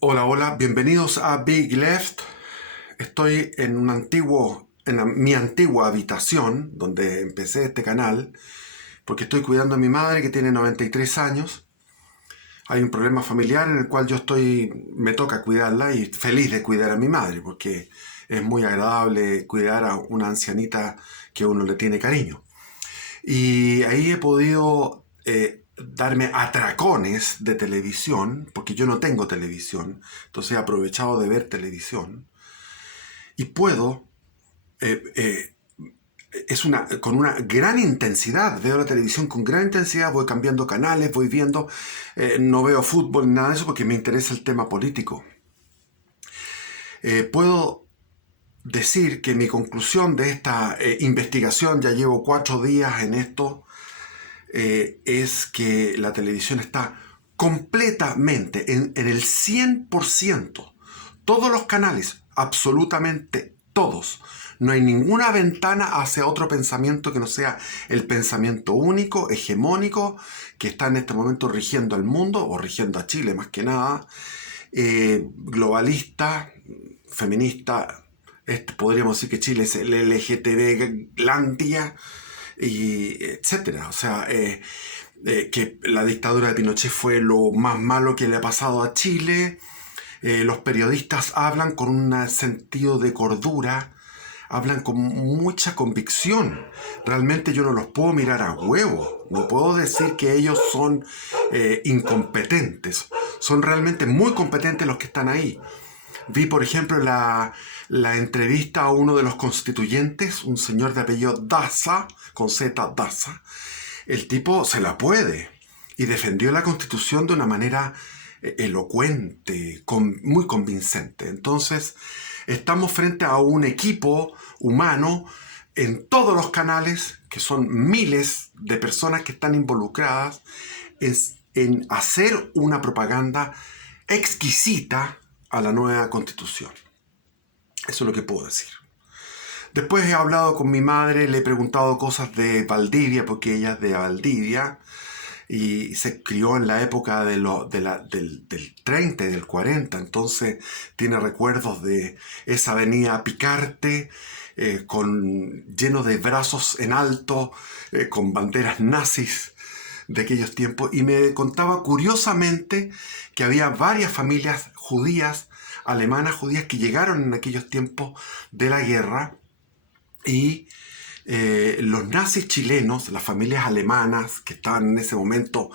Hola, hola, bienvenidos a Big Left. Estoy en mi antigua habitación donde empecé este canal porque estoy cuidando a mi madre que tiene 93 años. Hay un problema familiar en el cual me toca cuidarla y feliz de cuidar a mi madre porque es muy agradable cuidar a una ancianita que uno le tiene cariño. Y ahí he podido darme atracones de televisión, porque yo no tengo televisión, entonces he aprovechado de ver televisión. Y puedo, eh, eh, con una gran intensidad, veo la televisión con gran intensidad, voy cambiando canales, voy viendo, no veo fútbol ni nada de eso porque me interesa el tema político. Puedo decir que mi conclusión de esta investigación, ya llevo 4 días en esto, es que la televisión está completamente, en el 100%, todos los canales, absolutamente todos. No hay ninguna ventana hacia otro pensamiento que no sea el pensamiento único, hegemónico, que está en este momento rigiendo al mundo, o rigiendo a Chile más que nada, globalista, feminista. Podríamos decir que Chile es el LGTB-landia, y etcétera. O sea, que la dictadura de Pinochet fue lo más malo que le ha pasado a Chile. Los periodistas hablan con un sentido de cordura, hablan con mucha convicción. Realmente yo no los puedo mirar a huevo. No puedo decir que ellos son incompetentes. Son realmente muy competentes los que están ahí. Vi, por ejemplo, la entrevista a uno de los constituyentes, un señor de apellido Daza, con Z, Daza. El tipo se la puede y defendió la Constitución de una manera elocuente, muy convincente. Entonces, estamos frente a un equipo humano en todos los canales, que son miles de personas que están involucradas en hacer una propaganda exquisita a la nueva Constitución. Eso es lo que puedo decir. Después he hablado con mi madre, le he preguntado cosas de Valdivia, porque ella es de Valdivia y se crió en la época del 30 y del 40, entonces tiene recuerdos de esa avenida Picarte, lleno de brazos en alto, con banderas nazis de aquellos tiempos, y me contaba curiosamente que había varias familias judías, alemanas judías, que llegaron en aquellos tiempos de la guerra, y los nazis chilenos, las familias alemanas que estaban en ese momento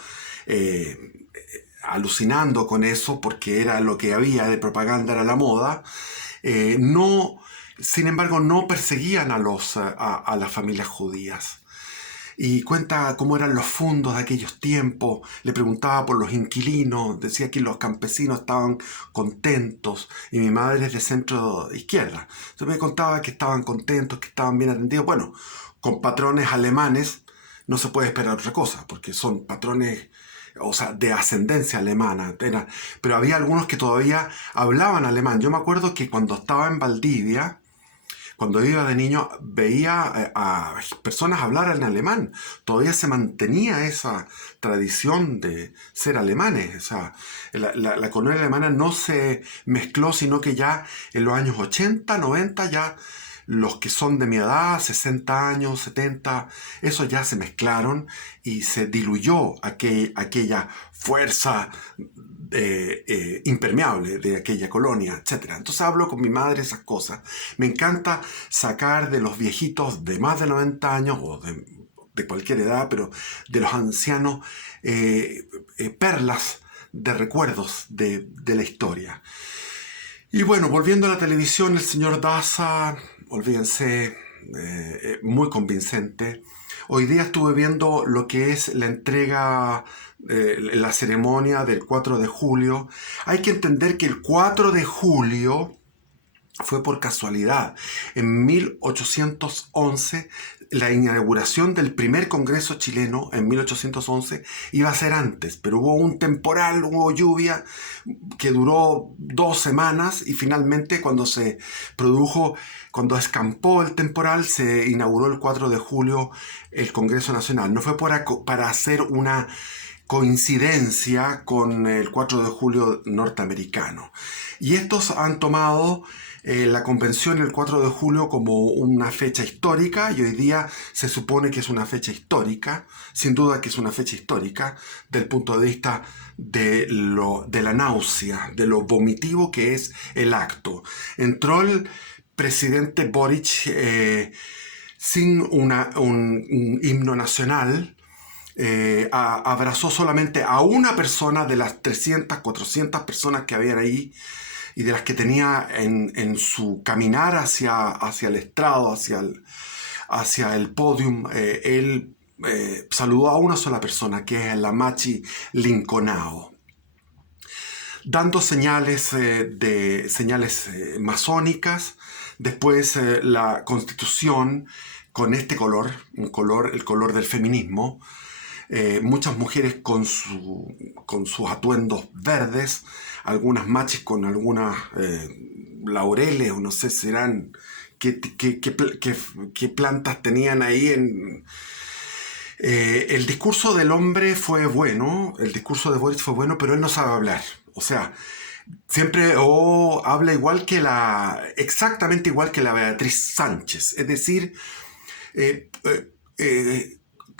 alucinando con eso porque era lo que había de propaganda, era la moda, no, sin embargo, no perseguían a las familias judías. Y cuenta cómo eran los fundos de aquellos tiempos, le preguntaba por los inquilinos, decía que los campesinos estaban contentos, y mi madre es de centro izquierda. Entonces me contaba que estaban contentos, que estaban bien atendidos. Bueno, con patrones alemanes no se puede esperar otra cosa, porque son patrones, o sea, de ascendencia alemana. Pero había algunos que todavía hablaban alemán. Yo me acuerdo que cuando estaba en Valdivia, cuando iba de niño, veía a personas hablar en alemán. Todavía se mantenía esa tradición de ser alemanes. O sea, la colonia alemana no se mezcló, sino que ya en los años 80, 90, ya los que son de mi edad, 60 años, 70, esos ya se mezclaron y se diluyó aquella fuerza impermeable de aquella colonia, etcétera. Entonces hablo con mi madre esas cosas. Me encanta sacar de los viejitos de más de 90 años o de cualquier edad, pero de los ancianos, perlas de recuerdos de la historia. Y bueno, volviendo a la televisión, el señor Daza, olvídense, muy convincente. Hoy día estuve viendo lo que es la entrega, la ceremonia del 4 de julio. Hay que entender que el 4 de julio fue por casualidad. En 1811, la inauguración del primer Congreso chileno, en 1811, iba a ser antes, pero hubo un temporal, hubo lluvia que duró 2 semanas, y finalmente cuando escampó el temporal, se inauguró el 4 de julio el Congreso Nacional. No fue para hacer una coincidencia con el 4 de julio norteamericano. Y estos han tomado la convención el 4 de julio como una fecha histórica, y hoy día se supone que es una fecha histórica, sin duda que es una fecha histórica, del punto de vista de la náusea, de lo vomitivo que es el acto. Entró el presidente Boric sin un himno nacional. Abrazó solamente a una persona de las 300, 400 personas que habían ahí, y de las que tenía en su caminar hacia el estrado, hacia el podium. Él saludó a una sola persona, que es la Machi Linconao, dando señales masónicas. Después la Constitución con este color, el color del feminismo. Muchas mujeres con sus atuendos verdes, algunas machis con algunas laureles, o no sé si serán qué plantas tenían ahí. El discurso del hombre fue bueno, el discurso de Boric fue bueno, pero él no sabe hablar. O sea, siempre habla exactamente igual que la Beatriz Sánchez. Es decir,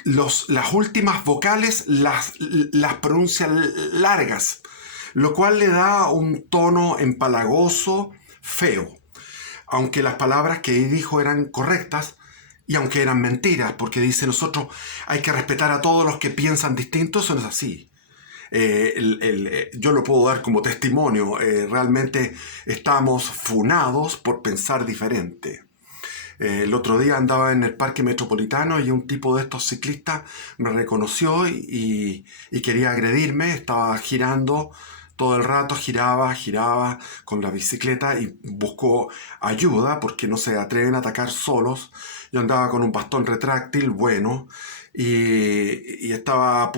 las últimas vocales las pronuncia largas, lo cual le da un tono empalagoso, feo. Aunque las palabras que dijo eran correctas, y aunque eran mentiras, porque dice: nosotros hay que respetar a todos los que piensan distinto. Eso no es así. Yo lo puedo dar como testimonio. Realmente estamos funados por pensar diferente. El otro día andaba en el Parque Metropolitano y un tipo de estos ciclistas me reconoció y quería agredirme. Estaba girando todo el rato, giraba con la bicicleta y buscó ayuda porque no se atreven a atacar solos. Yo andaba con un bastón retráctil bueno y estaba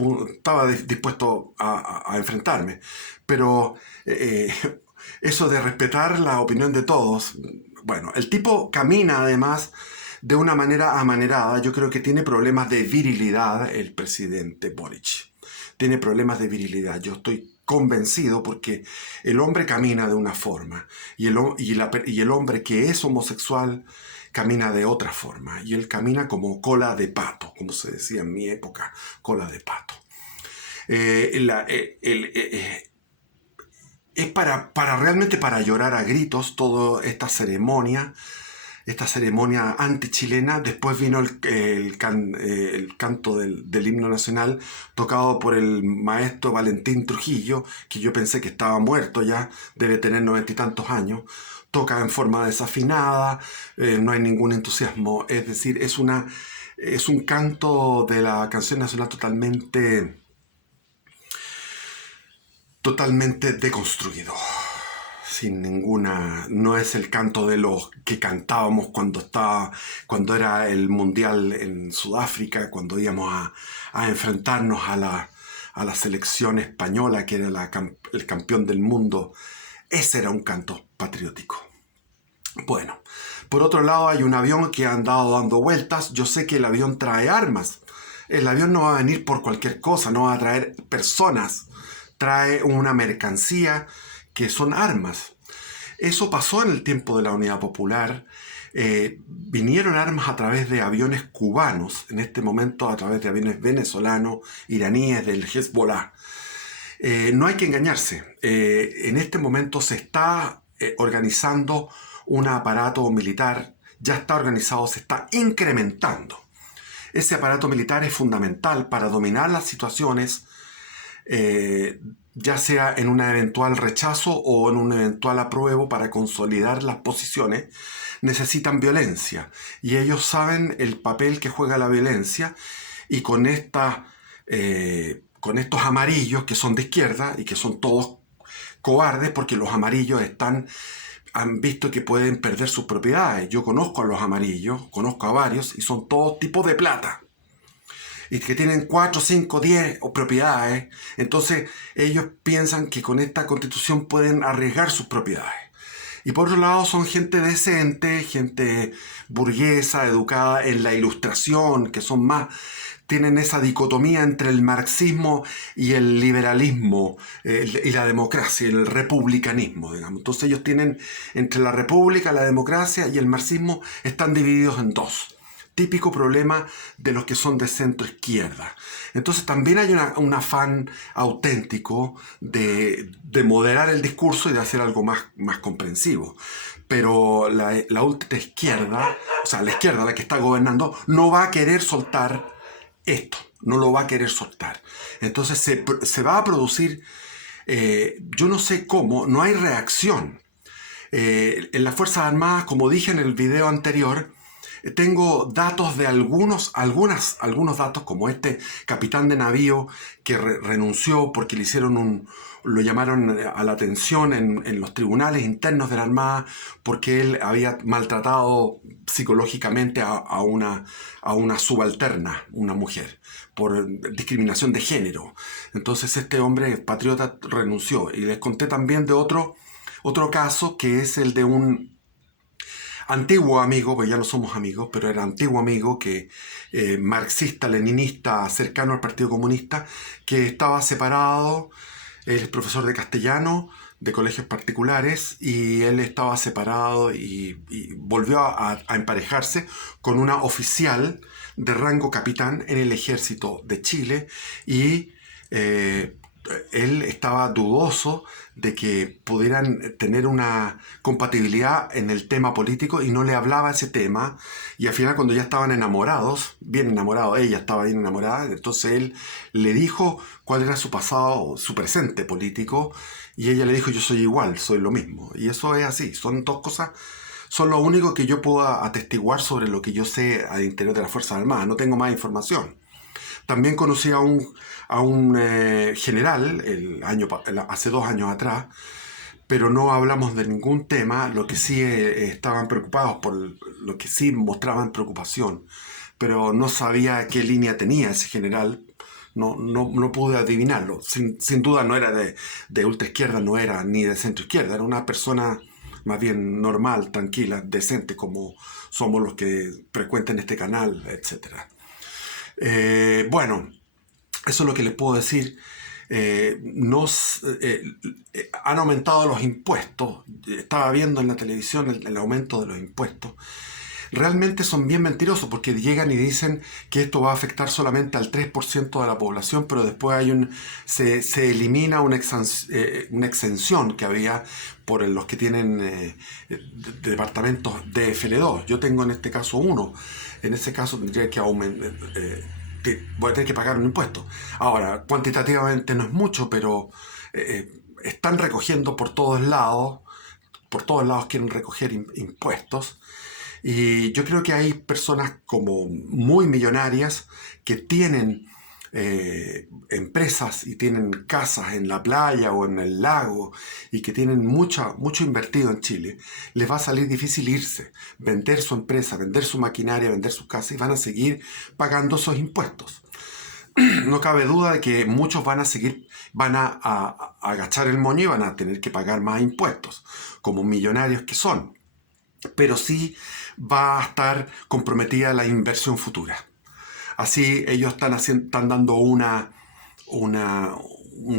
dispuesto a enfrentarme. Pero eso de respetar la opinión de todos. Bueno, el tipo camina además de una manera amanerada. Yo creo que tiene problemas de virilidad el presidente Boric. Tiene problemas de virilidad. Yo estoy convencido, porque el hombre camina de una forma y el hombre que es homosexual camina de otra forma, y él camina como cola de pato, como se decía en mi época, cola de pato. Es realmente para llorar a gritos toda esta ceremonia antichilena. Después vino el canto del himno nacional, tocado por el maestro Valentín Trujillo, que yo pensé que estaba muerto ya, debe tener 90 y tantos años. Toca en forma desafinada, no hay ningún entusiasmo. Es decir, es un canto de la canción nacional totalmente deconstruido, sin ninguna. No es el canto de los que cantábamos cuando era el mundial en Sudáfrica, cuando íbamos a enfrentarnos a la selección española, que era el campeón del mundo. Ese era un canto patriótico. Bueno, por otro lado, hay un avión que ha andado dando vueltas. Yo sé que el avión trae armas. El avión no va a venir por cualquier cosa, no va a traer personas. Trae una mercancía que son armas. Eso pasó en el tiempo de la Unidad Popular. Vinieron armas a través de aviones cubanos, en este momento a través de aviones venezolanos, iraníes, del Hezbollah. No hay que engañarse. En este momento se está organizando un aparato militar, ya está organizado, se está incrementando. Ese aparato militar es fundamental para dominar las situaciones, ya sea en un eventual rechazo o en un eventual apruebo. Para consolidar las posiciones necesitan violencia, y ellos saben el papel que juega la violencia, y con estos amarillos que son de izquierda y que son todos cobardes, porque los amarillos han visto que pueden perder sus propiedades. Yo conozco a los amarillos, conozco a varios, y son todos tipos de plata, y que tienen 4, 5, 10 propiedades. Entonces ellos piensan que con esta constitución pueden arriesgar sus propiedades. Y por otro lado son gente decente, gente burguesa, educada en la ilustración, que son más, tienen esa dicotomía entre el marxismo y el liberalismo, y la democracia, el republicanismo, digamos. Entonces ellos tienen entre la república, la democracia y el marxismo, están divididos en dos. Típico problema de los que son de centro izquierda. Entonces también hay un afán auténtico de moderar el discurso y de hacer algo más comprensivo. Pero la ultra izquierda, o sea, la izquierda, la que está gobernando, no va a querer soltar esto, no lo va a querer soltar. Entonces se va a producir, yo no sé cómo, no hay reacción. En las Fuerzas Armadas, como dije en el video anterior, tengo datos de algunos datos, como este capitán de navío que renunció porque le hicieron lo llamaron a la atención en los tribunales internos de la Armada porque él había maltratado psicológicamente a una subalterna, una mujer, por discriminación de género. Entonces este hombre patriota renunció. Y les conté también de otro caso, que es el de un antiguo amigo, pues ya no somos amigos, pero era antiguo amigo que marxista, leninista, cercano al Partido Comunista, que estaba separado. Él es profesor de castellano de colegios particulares y él estaba separado y volvió a emparejarse con una oficial de rango capitán en el ejército de Chile y él estaba dudoso de que pudieran tener una compatibilidad en el tema político y no le hablaba ese tema. Y al final, cuando ya estaban enamorados, bien enamorados, ella estaba bien enamorada, entonces él le dijo cuál era su pasado, su presente político, y ella le dijo: yo soy igual, soy lo mismo. Y eso es así, son dos cosas, son lo único que yo puedo atestiguar sobre lo que yo sé al interior de las Fuerzas Armadas, no tengo más información. También conocí a un general hace 2 años atrás, pero no hablamos de ningún tema. Lo que sí estaban preocupados por lo que sí mostraban preocupación, pero no sabía qué línea tenía ese general. No pude adivinarlo. Sin duda no era de ultra izquierda, no era ni de centro izquierda, era una persona más bien normal, tranquila, decente, como somos los que frecuentan este canal, etcétera. Bueno, eso es lo que les puedo decir. Han aumentado los impuestos. Estaba viendo en la televisión el aumento de los impuestos. Realmente son bien mentirosos porque llegan y dicen que esto va a afectar solamente al 3% de la población, pero después se elimina una exención que había por los que tienen departamentos DFL2. Yo tengo en este caso uno. En ese caso tendría que voy a tener que pagar un impuesto. Ahora, cuantitativamente no es mucho, pero están recogiendo por todos lados quieren recoger impuestos. Y yo creo que hay personas como muy millonarias que tienen empresas y tienen casas en la playa o en el lago y que tienen mucho invertido en Chile. Les va a salir difícil irse, vender su empresa, vender su maquinaria, vender sus casas, y van a seguir pagando esos impuestos. No cabe duda de que muchos van a agachar el moño y van a tener que pagar más impuestos, como millonarios que son. Pero sí va a estar comprometida la inversión futura. Así ellos están dando un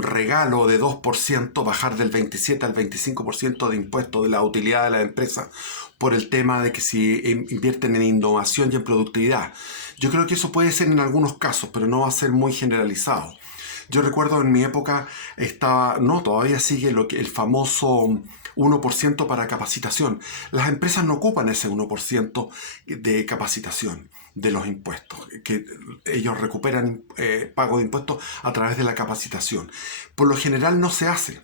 regalo de 2%, bajar del 27 al 25% de impuestos de la utilidad de la empresa por el tema de que si invierten en innovación y en productividad. Yo creo que eso puede ser en algunos casos, pero no va a ser muy generalizado. Yo recuerdo en mi época todavía sigue el famoso 1% para capacitación. Las empresas no ocupan ese 1% de capacitación de los impuestos, que ellos recuperan pago de impuestos a través de la capacitación. Por lo general no se hace.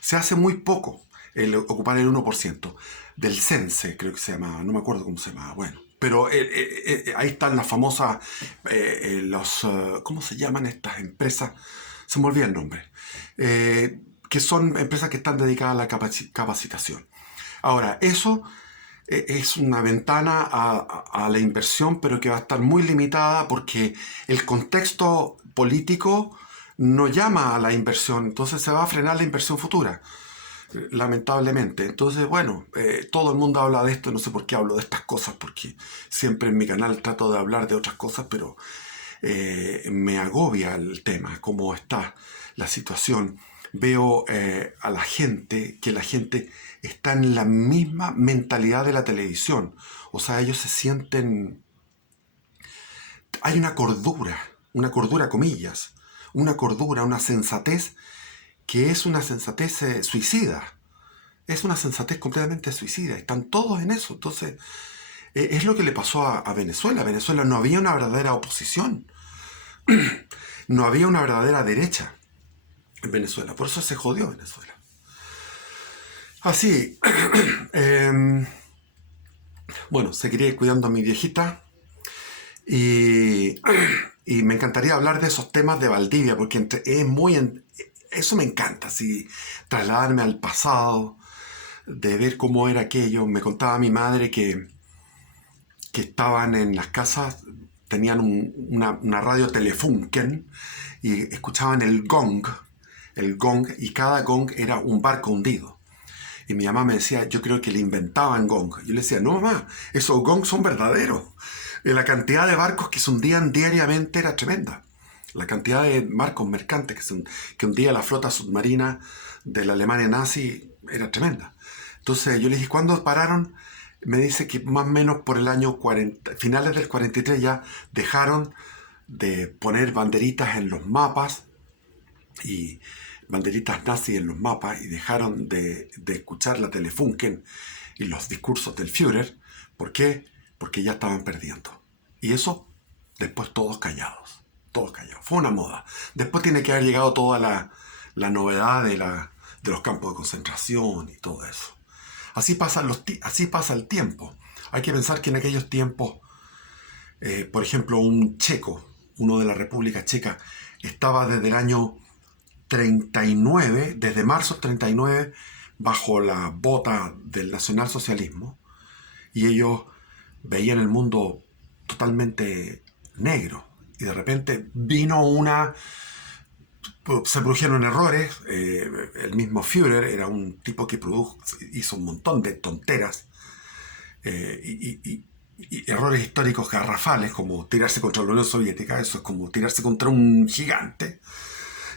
Se hace muy poco el ocupar el 1% del CENSE, creo que se llamaba, no me acuerdo cómo se llamaba, bueno. Pero ahí están las famosas, ¿cómo se llaman estas empresas? Se me olvida el nombre. Que son empresas que están dedicadas a la capacitación. Ahora, eso es una ventana a la inversión, pero que va a estar muy limitada porque el contexto político no llama a la inversión, entonces se va a frenar la inversión futura. lamentablemente. Entonces, bueno, todo el mundo habla de esto, no sé por qué hablo de estas cosas, porque siempre en mi canal trato de hablar de otras cosas, pero me agobia el tema, cómo está la situación. Veo a la gente, que la gente está en la misma mentalidad de la televisión. O sea, ellos se sienten... Hay una cordura comillas, una cordura, una sensatez que es una sensatez suicida. Es una sensatez completamente suicida. Están todos en eso. Entonces, es lo que le pasó a Venezuela. Venezuela no había una verdadera oposición. No había una verdadera derecha en Venezuela. Por eso se jodió Venezuela. Así, bueno, seguiré cuidando a mi viejita y, y me encantaría hablar de esos temas de Valdivia, porque es muy... Eso me encanta, así, trasladarme al pasado, de ver cómo era aquello. Me contaba mi madre que estaban en las casas, tenían una radio Telefunken y escuchaban el gong, y cada gong era un barco hundido. Y mi mamá me decía, yo creo que le inventaban gong. Yo le decía, no mamá, esos gongs son verdaderos. La cantidad de barcos que se hundían diariamente era tremenda. La cantidad de barcos mercantes que hundía la flota submarina de la Alemania nazi era tremenda. Entonces yo le dije, ¿cuándo pararon? Me dice que más o menos por el año 40, finales del 43 ya dejaron de poner banderitas en los mapas y banderitas nazis en los mapas, y dejaron de escuchar la Telefunken y los discursos del Führer. ¿Por qué? Porque ya estaban perdiendo. Y eso, después todos callados. Todos callados. Fue una moda. Después tiene que haber llegado toda la novedad de los campos de concentración y todo eso. Así pasa el tiempo. Hay que pensar que en aquellos tiempos, por ejemplo, un checo, uno de la República Checa, estaba desde el año 39, desde marzo 39, bajo la bota del nacionalsocialismo, y ellos veían el mundo totalmente negro. Y de repente vino se produjeron errores. El mismo Führer era un tipo que hizo un montón de tonteras y errores históricos garrafales, como tirarse contra la Unión Soviética. Eso es como tirarse contra un gigante.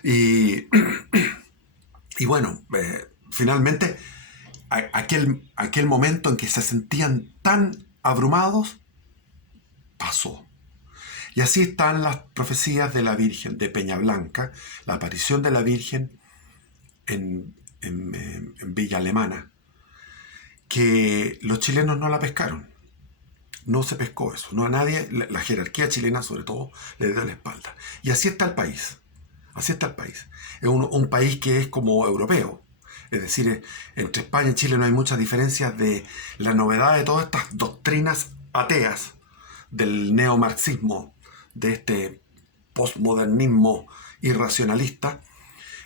Y, y bueno, finalmente aquel momento en que se sentían tan abrumados pasó. Y así están las profecías de la Virgen de Peñablanca, la aparición de la Virgen en Villa Alemana, que los chilenos no la pescaron. No se pescó eso. No a nadie, la jerarquía chilena sobre todo, le dio la espalda. Y así está el país. Así está el país. Es un país que es como europeo. Es decir, entre España y Chile no hay muchas diferencias de la novedad de todas estas doctrinas ateas del neomarxismo, de este postmodernismo irracionalista.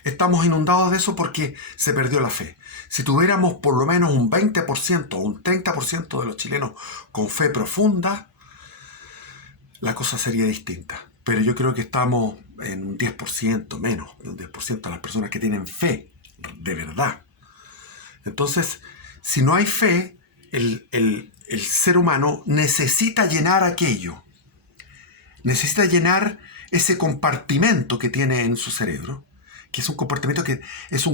Estamos inundados de eso porque se perdió la fe. Si tuviéramos por lo menos un 20% o un 30% de los chilenos con fe profunda, la cosa sería distinta. Pero yo creo que estamos en un 10%, menos de un 10% de las personas que tienen fe de verdad. Entonces, si no hay fe, el ser humano necesita llenar aquello. Necesita llenar ese compartimento que tiene en su cerebro, que es un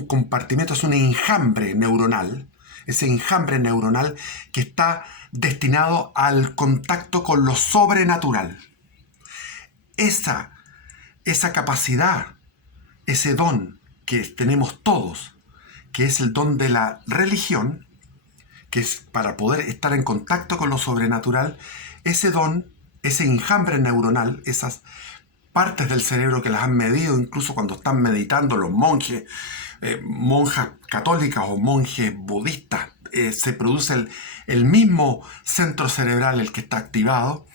compartimento es un enjambre neuronal, ese enjambre neuronal que está destinado al contacto con lo sobrenatural. Esa capacidad, ese don que tenemos todos, que es el don de la religión, que es para poder estar en contacto con lo sobrenatural, ese don, ese enjambre neuronal, esas partes del cerebro que las han medido incluso cuando están meditando los monjes, monjas católicas o monjes budistas, se produce el mismo centro cerebral el que está activado.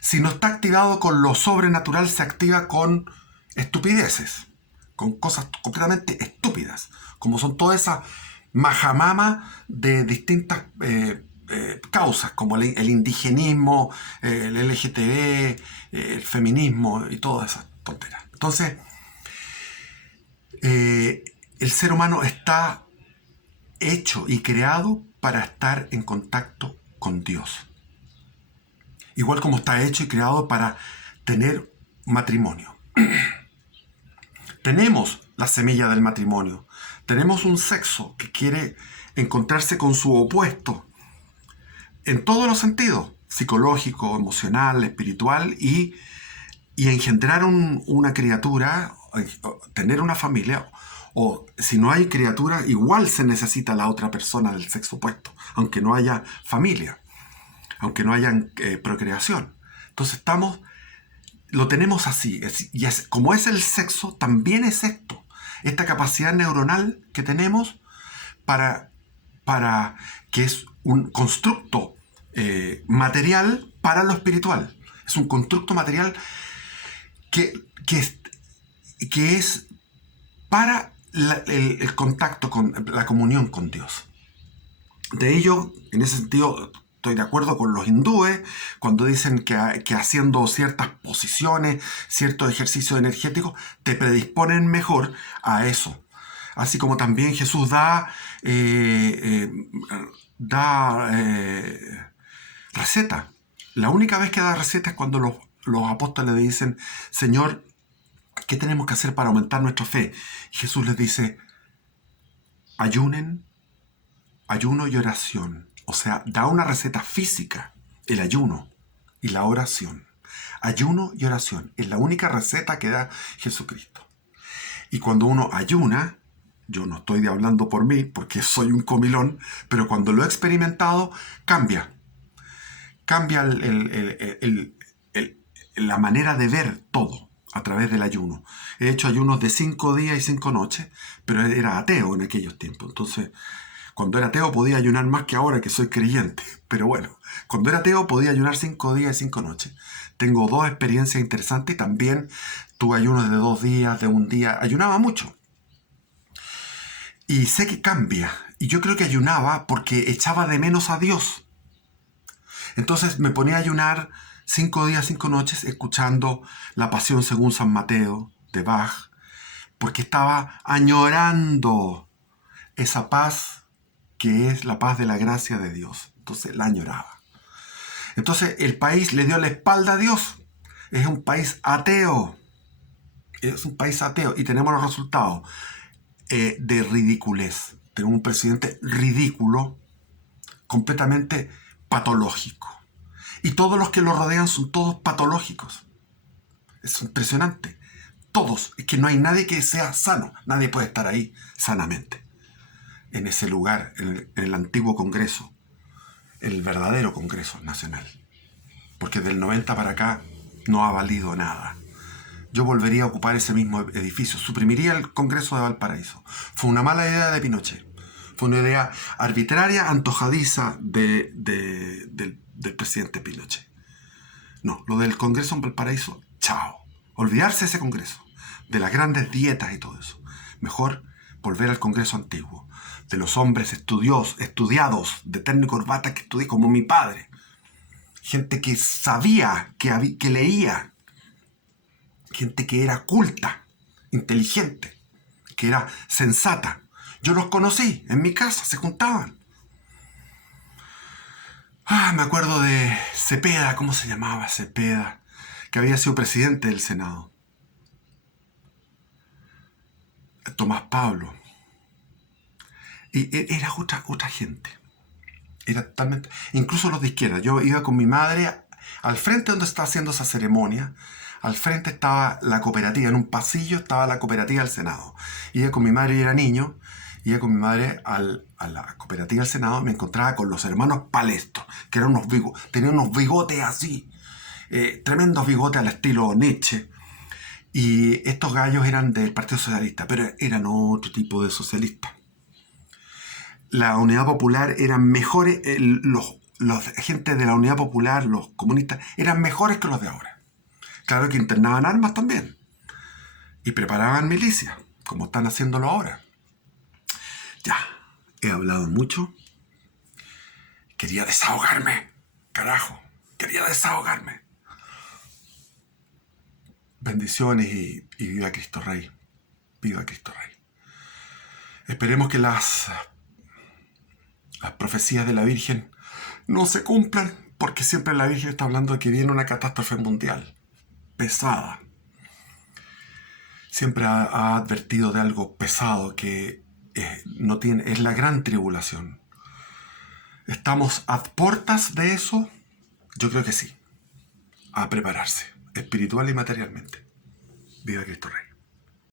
Si no está activado con lo sobrenatural, se activa con estupideces, con cosas completamente estúpidas, como son todas esas majamama de distintas causas, como el indigenismo, el LGTB, el feminismo y todas esas tonteras. Entonces, el ser humano está hecho y creado para estar en contacto con Dios. Igual como está hecho y creado para tener matrimonio. Tenemos la semilla del matrimonio. Tenemos un sexo que quiere encontrarse con su opuesto en todos los sentidos, psicológico, emocional, espiritual, y engendrar una criatura, tener una familia, o si no hay criatura, igual se necesita la otra persona del sexo opuesto, aunque no haya familia, aunque no haya procreación. Entonces lo tenemos así, y como es el sexo, también es esto, esta capacidad neuronal que tenemos para que es un constructo material para lo espiritual. Es un constructo material que es para el contacto con la comunión con Dios. De ello, en ese sentido, estoy de acuerdo con los hindúes cuando dicen que haciendo ciertas posiciones, ciertos ejercicios energéticos, te predisponen mejor a eso. Así como también Jesús da receta. La única vez que da receta es cuando los apóstoles le dicen, Señor, ¿qué tenemos que hacer para aumentar nuestra fe? Y Jesús les dice, ayuno y oración. O sea, da una receta física, el ayuno y la oración. Ayuno y oración es la única receta que da Jesucristo. Y cuando uno ayuna, yo no estoy hablando por mí, porque soy un comilón, pero cuando lo he experimentado, cambia la manera de ver todo a través del ayuno. He hecho ayunos de 5 días y 5 noches, pero era ateo en aquellos tiempos. Entonces, cuando era ateo podía ayunar más que ahora que soy creyente. Pero bueno, cuando era ateo podía ayunar 5 días y 5 noches. Tengo 2 experiencias interesantes y también tuve ayunos de 2 días, de 1 día. Ayunaba mucho. Y sé que cambia. Y yo creo que ayunaba porque echaba de menos a Dios. Entonces me ponía a ayunar 5 días, 5 noches, escuchando La Pasión según San Mateo de Bach, porque estaba añorando esa paz que es la paz de la gracia de Dios. Entonces la añoraba. Entonces el país le dio la espalda a Dios. Es un país ateo. Es un país ateo y tenemos los resultados de ridiculez. Tenemos un presidente ridículo, completamente patológico. Y todos los que lo rodean son todos patológicos. Es impresionante. Todos. Es que no hay nadie que sea sano. Nadie puede estar ahí sanamente. En ese lugar, en el antiguo Congreso. El verdadero Congreso Nacional. Porque del 90 para acá no ha valido nada. Yo volvería a ocupar ese mismo edificio. Suprimiría el Congreso de Valparaíso. Fue una mala idea de Pinochet. Fue una idea arbitraria, antojadiza del presidente Pinochet. No, lo del Congreso en Valparaíso, chao. Olvidarse de ese Congreso, de las grandes dietas y todo eso. Mejor volver al Congreso antiguo, de los hombres estudiados, de terno y corbata que estudié, como mi padre. Gente que sabía, que leía. Gente que era culta, inteligente, que era sensata. Yo los conocí, en mi casa se juntaban. Me acuerdo de Cepeda, ¿cómo se llamaba Cepeda? Que había sido presidente del Senado. Tomás Pablo. Y era otra gente. Era totalmente... Incluso los de izquierda. Yo iba con mi madre al frente donde estaba haciendo esa ceremonia. Al frente estaba la cooperativa. En un pasillo estaba la cooperativa del Senado. Iba con mi madre y era niño. Iba con mi madre a la cooperativa del Senado. Me encontraba con los hermanos Palestos, que eran tenían unos bigotes así. Tremendos bigotes al estilo Nietzsche. Y estos gallos eran del Partido Socialista, pero eran otro tipo de socialistas. La Unidad Popular eran mejores, los gente de la Unidad Popular, los comunistas, eran mejores que los de ahora. Claro que internaban armas también. Y preparaban milicias, como están haciéndolo ahora. Ya, he hablado mucho. Quería desahogarme, carajo. Quería desahogarme. Bendiciones y viva Cristo Rey. Viva Cristo Rey. Esperemos que las las profecías de la Virgen no se cumplan, porque siempre la Virgen está hablando de que viene una catástrofe mundial pesada. Siempre ha advertido de algo pesado que no tiene, es la gran tribulación. ¿Estamos a puertas de eso? Yo creo que sí. A prepararse, espiritual y materialmente. Viva Cristo Rey.